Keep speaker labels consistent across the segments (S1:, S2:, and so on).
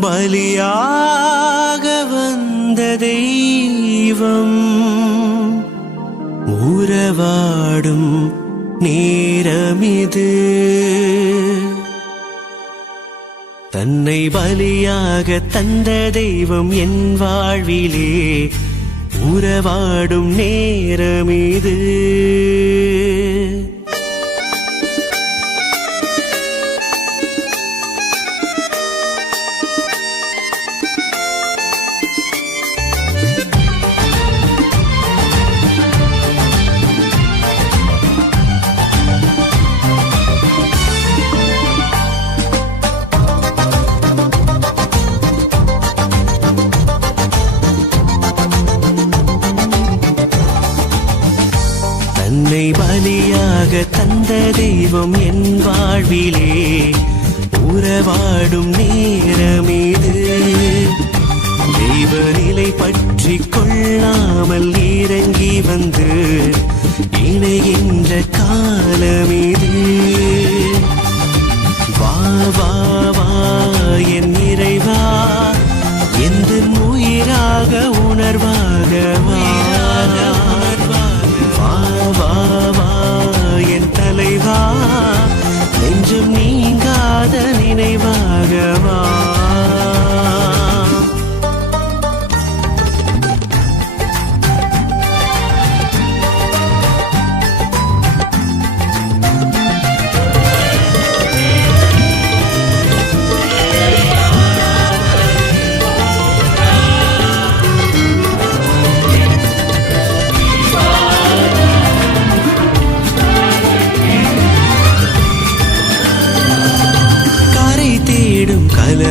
S1: பலியாக வந்த தெய்வம் உறவாடும் நேரமிது. தன்னை பலியாக தந்த தெய்வம் என் வாழ்விலே உறவாடும் நேரமிது? பலியாக தந்த தெய்வம் என் வாழ்விலே. உறவாடும் நேரமீது?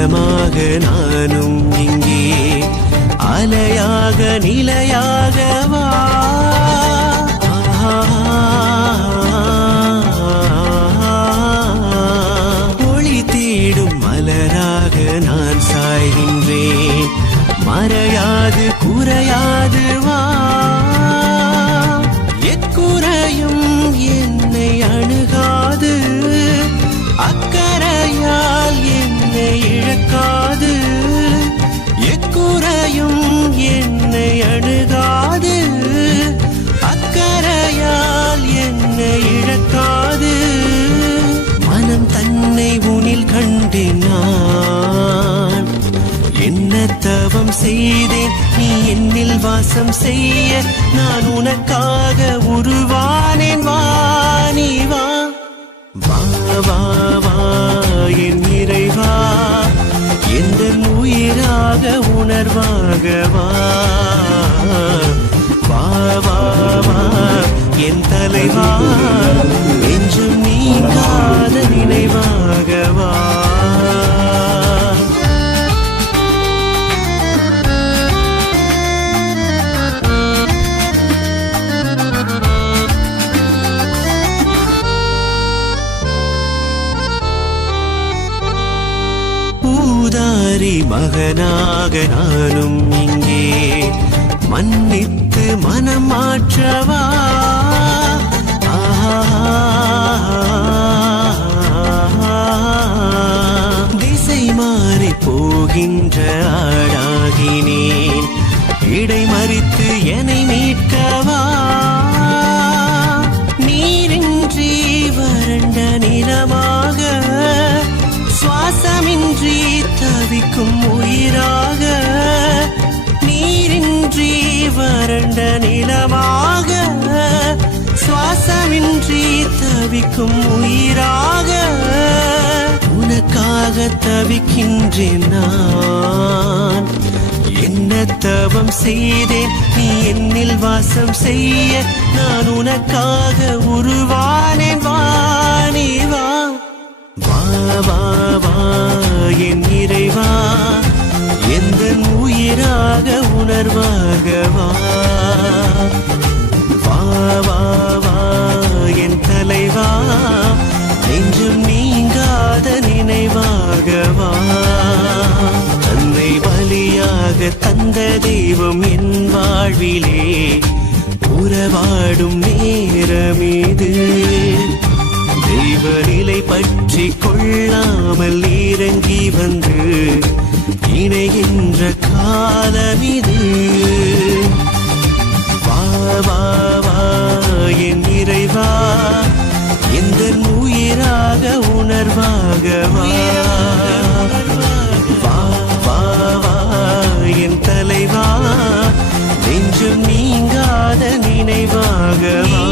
S1: தேடும் நானும் இங்கே. அலையாக நிலையாக வா. ஒளி தேடும் மலராக நான் சாய்கின்றேன். மறையாது குறையாது என்னில் வாசம் செய்ய நான் உனக்காக உருவானேன். வா வா. வா வா வா என் இறைவா. எந்த உயிராக உணர்வாக வா. வா வா வா என் தலைவா. மகனாக நானும் இங்கே. மன்னித்து மனம் மாற்றவா திசை மாறி போகின்ற ஆடாகினேன் இடை மறித்து என்னை மீட்கவா? தவிக்கும் உயிராக உனக்காக தவிக்கின்றேன் நான். என்ன தவம் செய்தேன் நீ என்னில் வாசம் செய்ய நான் உனக்காக உருவானேன் வா தந்த தெய்வம் என் வாழ்விலே. உறவாடும் நேரம் இது தெய்வ நிலை பற்றி கொள்ளாமல் இறங்கி வந்து இணைகின்ற காலம் இது வா வா வா என் இறைவா எந்த உயிராக உணர்வாகவா? என் தலைவா நெஞ்சும் நீங்காத நினைவாகவா?